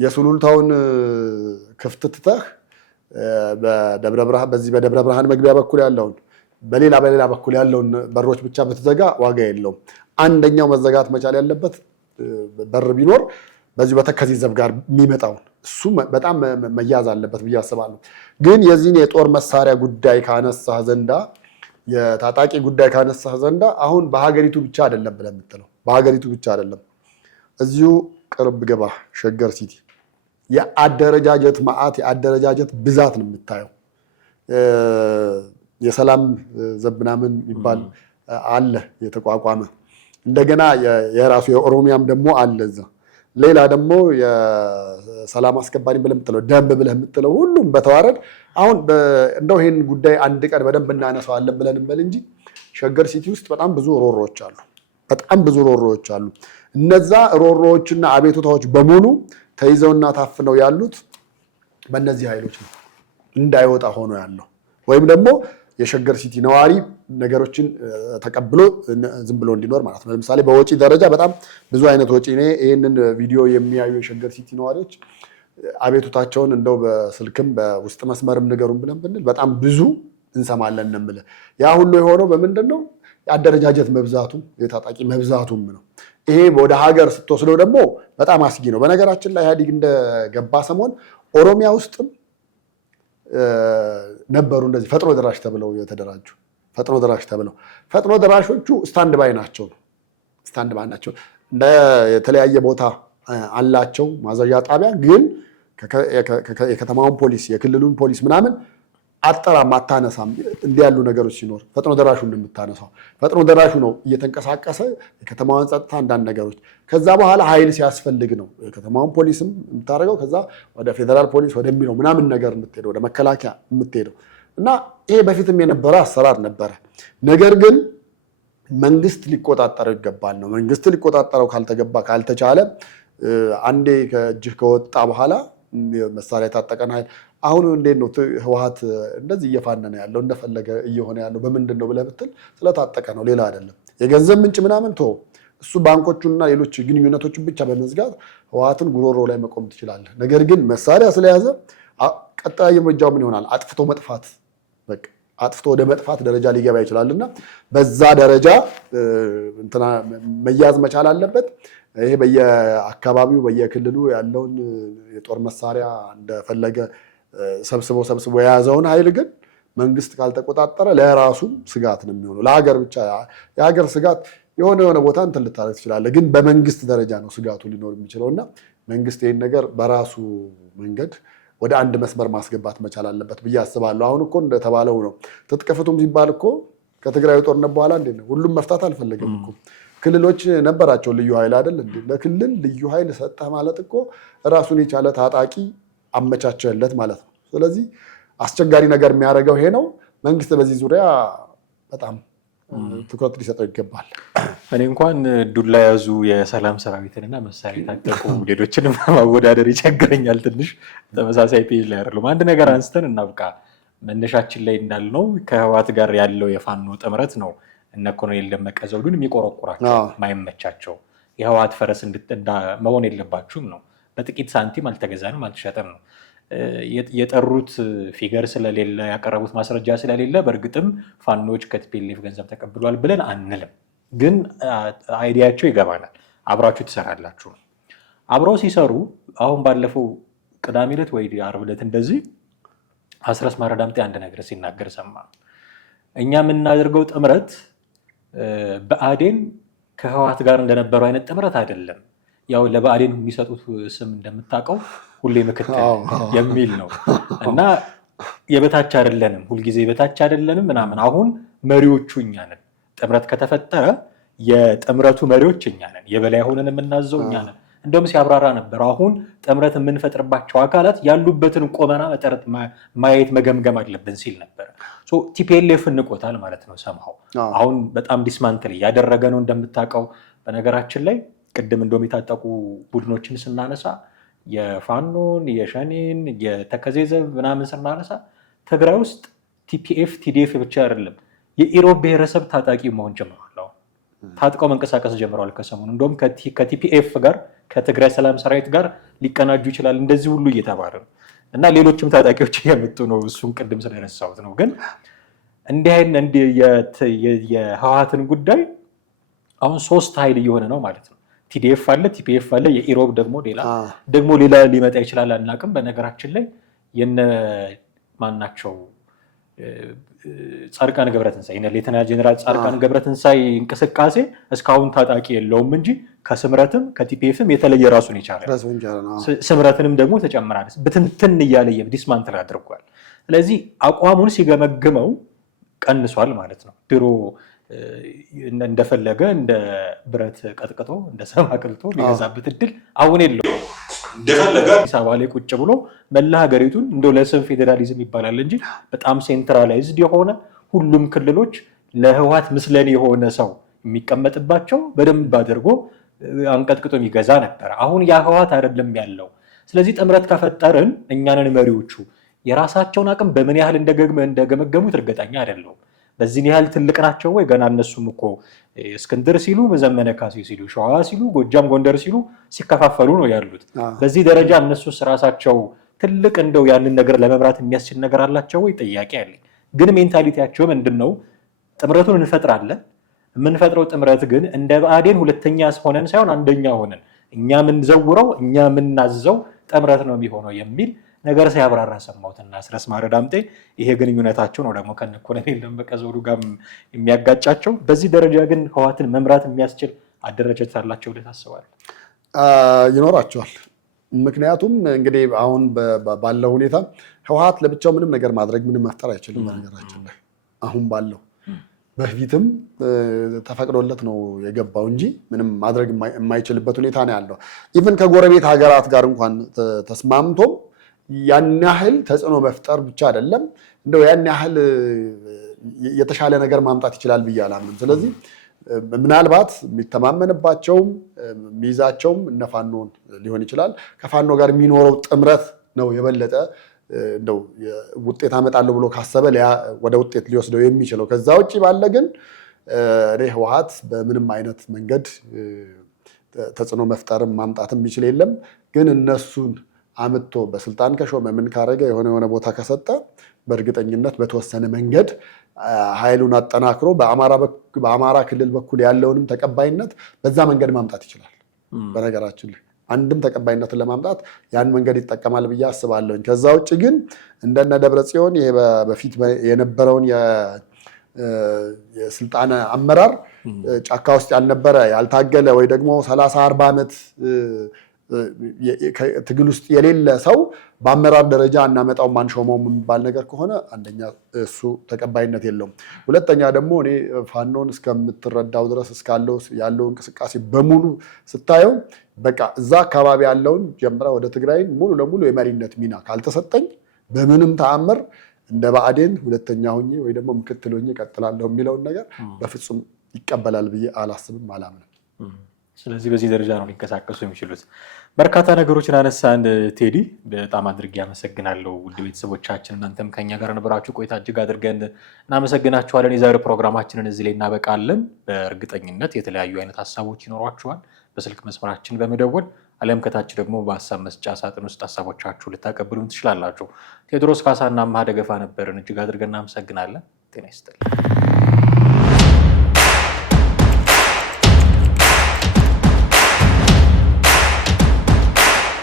የሱሉልታውን ክፍት ትተህ በደብረ ብርሃን መግቢያ በኩል ያለውን በሌላ በኩል ያለውን በሮች ብቻ ብትዘጋ ዋጋ የለውም። አንደኛው መዘጋት መቻል ያለበት በር ቢኖር በዚህ በተከዜ ዘብ ጋር የሚመጣውን እሱ በጣም መያዝ አለበት ብዬ አስባለሁ። ግን የዚህን የጦር መሳሪያ ጉዳይ ካነሳህ ዘንዳ የታጣቂ ጉዳይ ካነሳህ ዘንዳ አሁን በሀገሪቱ ብቻ አይደለም ብለህ የምትለው በሀገሪቱ ብቻ አይደለም፣ እዚሁ ቅርብ ገባ ሸገር ሲቲ የአደረጃጀት መዓት የአደረጃጀት ብዛት ነው የምታየው። የሰላም ዘብ ምናምን ይባል አለ የተቋቋመ፣ እንደገና የራሱ የኦሮሚያም ደግሞ አለ እዛ። ሌላ ደግሞ የሰላም አስከባሪ ብለህ የምትለው ደንብ ብለህ የምትለው ሁሉም በተዋረድ አሁን እንደው ይሄን ጉዳይ አንድ ቀን በደንብ እናነሳዋለን ብለን እንበል እንጂ ሸገር ሲቲ ውስጥ በጣም ብዙ ሮሮዎች አሉ፣ በጣም ብዙ ሮሮዎች አሉ። እነዛ ሮሮዎችና አቤቱታዎች በሙሉ ተይዘውና ታፍነው ያሉት በእነዚህ ኃይሎች ነው እንዳይወጣ ሆኖ ያለው። ወይም ደግሞ የሸገር ሲቲ ነዋሪ ነገሮችን ተቀብሎ ዝም ብሎ እንዲኖር ማለት ነው። ለምሳሌ በወጪ ደረጃ በጣም ብዙ አይነት ወጪ ነው። ይህንን ቪዲዮ የሚያዩ የሸገር ሲቲ ነዋሪዎች አቤቱታቸውን እንደው በስልክም በውስጥ መስመርም ንገሩን ብለን ብንል በጣም ብዙ እንሰማለን ነው የምልህ። ያ ሁሉ የሆነው በምንድን ነው? የአደረጃጀት መብዛቱ የታጣቂ መብዛቱም ነው። ይሄ ወደ ሀገር ስትወስደው ደግሞ በጣም አስጊ ነው። በነገራችን ላይ ኢህአዴግ እንደገባ ሰሞን ኦሮሚያ ውስጥም ነበሩ እንደዚህ ፈጥኖ ደራሽ ተብለው የተደራጁ ፈጥኖ ደራሾቹ ስታንድ ባይ ናቸው። የተለያየ ቦታ አላቸው ማዘዣ ጣቢያ፣ ግን የከተማውን ፖሊስ የክልሉን ፖሊስ ምናምን አጠራም አታነሳም። እንዲህ ያሉ ነገሮች ሲኖር ፈጥኖ ደራሹ እንደምታነሳው ፈጥኖ ደራሹ ነው እየተንቀሳቀሰ የከተማዋን ጸጥታ አንዳንድ ነገሮች፣ ከዛ በኋላ ኃይል ሲያስፈልግ ነው የከተማውን ፖሊስም የምታደርገው፣ ከዛ ወደ ፌዴራል ፖሊስ ወደሚለው ምናምን ነገር የምትሄደው ወደ መከላከያ የምትሄደው እና ይሄ በፊትም የነበረ አሰራር ነበረ። ነገር ግን መንግስት ሊቆጣጠረው ይገባል ነው። መንግስት ሊቆጣጠረው ካልተቻለ አንዴ ከእጅህ ከወጣ በኋላ መሳሪያ የታጠቀን ኃይል አሁን እንዴት ነው ህወሓት እንደዚህ እየፋነነ ያለው እንደፈለገ እየሆነ ያለው በምንድን ነው ብለህ ብትል ስለታጠቀ ነው፣ ሌላ አይደለም። የገንዘብ ምንጭ ምናምን ቶ እሱ ባንኮቹና ሌሎች ግንኙነቶችን ብቻ በመዝጋት ህወሓትን ጉሮሮ ላይ መቆም ትችላለህ። ነገር ግን መሳሪያ ስለያዘ ቀጣይ እርምጃው ምን ይሆናል? አጥፍቶ መጥፋት፣ በቃ አጥፍቶ ወደ መጥፋት ደረጃ ሊገባ ይችላልና በዛ ደረጃ እንትና መያዝ መቻል አለበት። ይሄ በየአካባቢው በየክልሉ ያለውን የጦር መሳሪያ እንደፈለገ ሰብስቦ የያዘውን ኃይል ግን መንግስት ካልተቆጣጠረ ለራሱም ስጋት ነው የሚሆነው። ለሀገር ብቻ የሀገር ስጋት የሆነ ቦታ እንትን ልታደርግ ትችላለህ፣ ግን በመንግስት ደረጃ ነው ስጋቱ ሊኖር የሚችለውና መንግስት ይህን ነገር በራሱ መንገድ ወደ አንድ መስመር ማስገባት መቻል አለበት ብዬ አስባለሁ። አሁን እኮ እንደተባለው ነው ትጥቅ ፍቱም ሲባል እኮ ከትግራይ ጦርነት በኋላ እንዴት ነው ሁሉም መፍታት አልፈለገም እኮ። ክልሎች ነበራቸው ልዩ ኃይል አይደል እንዴ? ለክልል ልዩ ኃይል ሰጠህ ማለት እኮ ራሱን የቻለ ታጣቂ አመቻቸለት ማለት ነው። ስለዚህ አስቸጋሪ ነገር የሚያደርገው ይሄ ነው። መንግስት በዚህ ዙሪያ በጣም ትኩረት ሊሰጠው ይገባል። እኔ እንኳን ዱላ ያዙ የሰላም ሰራዊትንና መሳሪያ የታጠቁ ሌሎችንም ማወዳደር ይቸግረኛል። ትንሽ ተመሳሳይ ፔጅ ላይ አይደለም። አንድ ነገር አንስተን እናብቃ። መነሻችን ላይ እንዳልነው ከህወሓት ጋር ያለው የፋኖ ጥምረት ነው እነ ኮሎኔል ደመቀ ዘውዱን የሚቆረቁራቸው ማይመቻቸው። የህወሓት ፈረስ መሆን የለባችሁም ነው። በጥቂት ሳንቲም አልተገዛንም አልተሸጠም ነው። የጠሩት ፊገር ስለሌለ ያቀረቡት ማስረጃ ስለሌለ በእርግጥም ፋኖች ከቲፒኤልኤፍ ገንዘብ ተቀብሏል ብለን አንልም። ግን አይዲያቸው ይገባናል። አብራችሁ ትሰራላችሁ። አብረው ሲሰሩ አሁን ባለፈው ቅዳሜ ዕለት ወይ ዓርብ ዕለት እንደዚህ አስረስ ማረዳምጤ አንድ ነገር ሲናገር ሰማ። እኛ የምናደርገው ጥምረት ብአዴን ከህወሓት ጋር እንደነበረው አይነት ጥምረት አይደለም። ያው ለብአዴን የሚሰጡት ስም እንደምታውቀው ሁሌ ምክትል የሚል ነው እና የበታች አይደለንም፣ ሁልጊዜ የበታች አይደለንም ምናምን። አሁን መሪዎቹ እኛ ነን። ጥምረት ከተፈጠረ የጥምረቱ መሪዎች እኛ ነን፣ የበላይ ሆነን የምናዘው እኛ ነን። እንደውም ሲያብራራ ነበር። አሁን ጥምረት የምንፈጥርባቸው አካላት ያሉበትን ቆመና መጠረት ማየት መገምገም አለብን ሲል ነበር። ቲፒኤልኤፍ እንቆታል ማለት ነው ሰምሃው። አሁን በጣም ዲስማንትል እያደረገ ነው እንደምታውቀው። በነገራችን ላይ ቅድም እንደውም የታጠቁ ቡድኖችን ስናነሳ የፋኖን፣ የሸኔን፣ የተከዜዘብ ምናምን ስናነሳ ትግራይ ውስጥ ቲፒኤፍ ቲዲኤፍ ብቻ አይደለም የኢሮብ ብሔረሰብ ታጣቂ መሆን ጀምሯል። ታጥቀው መንቀሳቀስ ጀምረዋል ከሰሞኑ። እንደውም ከቲፒኤፍ ጋር ከትግራይ ሰላም ሰራዊት ጋር ሊቀናጁ ይችላል እንደዚህ ሁሉ እየተባለ ነው እና ሌሎችም ታጣቂዎች እየመጡ ነው። እሱን ቅድም ስለነሳሁት ነው። ግን እንዲህ አይነት የህወሓትን ጉዳይ አሁን 3 ኃይል እየሆነ ነው ማለት ነው። ቲዲኤፍ አለ፣ ቲፒኤፍ አለ፣ የኢሮብ ደግሞ ሌላ ሊመጣ ይችላል አናውቅም። በነገራችን ላይ የነ ማናቸው ጻድቃን ገብረትንሳኤ ሌተናል ጄኔራል ጻድቃን ገብረትንሳኤ እንቅስቃሴ እስካሁን ታጣቂ የለውም እንጂ ከስምረትም ከቲፒኤፍም የተለየ ራሱን ይቻላል። ስምረትንም ደግሞ ተጨምራለች ብትንትን እያለ ዲስማንትል አድርጓል። ስለዚህ አቋሙን ሲገመግመው ቀንሷል ማለት ነው። ድሮ እንደፈለገ እንደ ብረት ቀጥቅጦ እንደ ሰም አቅልጦ ሊገዛበት እድል አሁን የለው። እንደፈለገ አዲስ አበባ ላይ ቁጭ ብሎ መላ ሀገሪቱን እንደው ለስም ፌዴራሊዝም ይባላል እንጂ በጣም ሴንትራላይዝድ የሆነ ሁሉም ክልሎች ለህወሓት ምስለኔ የሆነ ሰው የሚቀመጥባቸው በደንብ አድርጎ አንቀጥቅጦ የሚገዛ ነበር። አሁን ያ ህወሓት አይደለም ያለው። ስለዚህ ጥምረት ከፈጠርን እኛንን መሪዎቹ የራሳቸውን አቅም በምን ያህል እንደገመገሙት እርግጠኛ አይደለሁም። በዚህ ያህል ትልቅ ናቸው ወይ? ገና እነሱም እኮ እስክንድር ሲሉ፣ ዘመነ ካሴ ሲሉ፣ ሸዋ ሲሉ፣ ጎጃም ጎንደር ሲሉ ሲከፋፈሉ ነው ያሉት። በዚህ ደረጃ እነሱስ ራሳቸው ትልቅ እንደው ያንን ነገር ለመምራት የሚያስችል ነገር አላቸው ወይ? ጥያቄ አለኝ። ግን ሜንታሊቲያቸው ምንድን ነው? ጥምረቱን እንፈጥራለን። የምንፈጥረው ጥምረት ግን እንደ ብአዴን ሁለተኛ ሆነን ሳይሆን አንደኛ ሆነን እኛ የምንዘውረው እኛ የምናዘው ጥምረት ነው የሚሆነው የሚል ነገር ሲያብራራ ሰማሁትና አስረስ ማረዳምጤ ይሄ ግንኙነታቸው ነው ደግሞ ከነ ኮሎኔል ደመቀ ዘውዱ ጋር የሚያጋጫቸው። በዚህ ደረጃ ግን ህወሓትን መምራት የሚያስችል አደረጃጀት አላቸው ብለህ ታስባለህ? ይኖራቸዋል። ምክንያቱም እንግዲህ አሁን ባለው ሁኔታ ህወሓት ለብቻው ምንም ነገር ማድረግ ምንም መፍጠር አይችልም። በነገራችን ላይ አሁን ባለው በፊትም ተፈቅዶለት ነው የገባው እንጂ ምንም ማድረግ የማይችልበት ሁኔታ ነው ያለው። ኢቭን ከጎረቤት ሀገራት ጋር እንኳን ተስማምቶ ያን ያህል ተጽዕኖ መፍጠር ብቻ አይደለም እንደው ያን ያህል የተሻለ ነገር ማምጣት ይችላል ብዬ አላምንም። ስለዚህ ምናልባት የሚተማመንባቸውም የሚይዛቸውም እነ ፋኖን ሊሆን ይችላል። ከፋኖ ጋር የሚኖረው ጥምረት ነው የበለጠ እንደው ውጤት አመጣለሁ ብሎ ካሰበ ወደ ውጤት ሊወስደው የሚችለው። ከዛ ውጭ ባለ ግን ህወሓት በምንም አይነት መንገድ ተጽዕኖ መፍጠርም ማምጣትም የሚችል የለም። ግን እነሱን አምጥቶ በስልጣን ከሾመ ምን ካረገ የሆነ ቦታ ከሰጠ በእርግጠኝነት በተወሰነ መንገድ ኃይሉን አጠናክሮ በአማራ ክልል በኩል ያለውንም ተቀባይነት በዛ መንገድ ማምጣት ይችላል። በነገራችን ላይ አንድም ተቀባይነትን ለማምጣት ያን መንገድ ይጠቀማል ብዬ አስባለሁ። ከዛ ውጭ ግን እንደነ ደብረጽዮን ይሄ በፊት የነበረውን የስልጣን አመራር ጫካ ውስጥ ያልነበረ ያልታገለ ወይ ደግሞ 30-40 ዓመት ትግል ውስጥ የሌለ ሰው በአመራር ደረጃ እናመጣው ማንሾመውም የሚባል ነገር ከሆነ አንደኛ እሱ ተቀባይነት የለውም። ሁለተኛ ደግሞ እኔ ፋኖን እስከምትረዳው ድረስ ያለው እንቅስቃሴ በሙሉ ስታየው በቃ እዛ አካባቢ ያለውን ጀምራ ወደ ትግራይ ሙሉ ለሙሉ የመሪነት ሚና ካልተሰጠኝ በምንም ተአምር እንደ ብአዴን ሁለተኛ ሆኜ ወይ ደግሞ ምክትል ሆኜ እቀጥላለሁ የሚለውን ነገር በፍጹም ይቀበላል ብዬ አላስብም፣ አላምንም። ስለዚህ በዚህ ደረጃ ነው ሊንቀሳቀሱ የሚችሉት። በርካታ ነገሮችን አነሳን ቴዲ፣ በጣም አድርጌ አመሰግናለሁ። ውድ ቤተሰቦቻችን እናንተም ከኛ ጋር ነበራችሁ ቆይታ እጅግ አድርገን እናመሰግናችኋለን። የዛሬው ፕሮግራማችንን እዚህ ላይ እናበቃለን። በእርግጠኝነት የተለያዩ አይነት ሀሳቦች ይኖሯችኋል። በስልክ መስመራችን በመደወል አሊያም ከታች ደግሞ በሀሳብ መስጫ ሳጥን ውስጥ ሀሳቦቻችሁ ልታቀብሉን ትችላላችሁ። ቴዎድሮስ ካሳና አምሃ ደገፋ ነበርን። እጅግ አድርገን እናመሰግናለን። ጤና ይስጥልኝ።